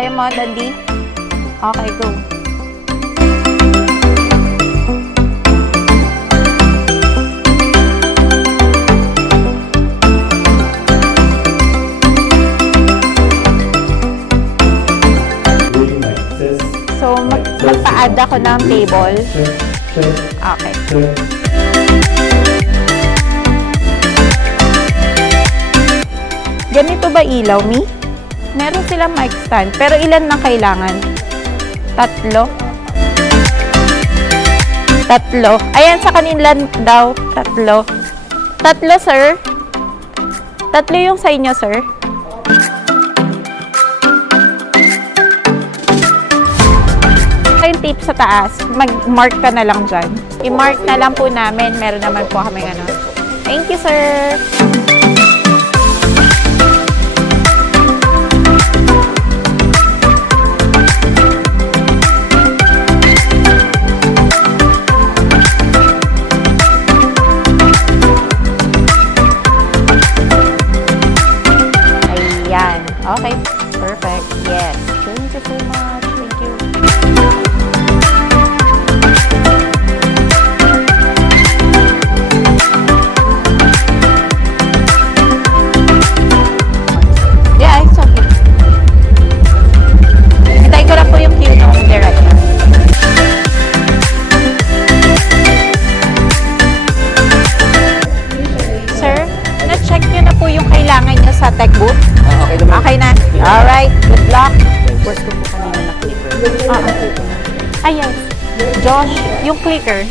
Kaya mo, Dandy? Okay, go. So, magpa-add ako ng table. Okay. Ganito ba ilaw, Mi? Meron silang mic stand, pero ilan na kailangan? 3? 3. Ayan, sa kanila daw, 3. 3, sir? 3 yung sa inyo, sir? Yung tape sa taas, mag-mark ka na lang dyan. I-mark na lang po namin. Meron naman po kami ano. Thank you, sir! Ayan. Okay. Perfect. Yes. Thank you so much. Thank you. Yeah, it's okay. Hintay ko lang po yung cue ng director. Sir, na-check nyo na po yung kailangan nyo sa tech booth? Okay naman. Okay na? Alright, good luck. First ko po kanina na clicker. Ayan. Josh, yung clicker.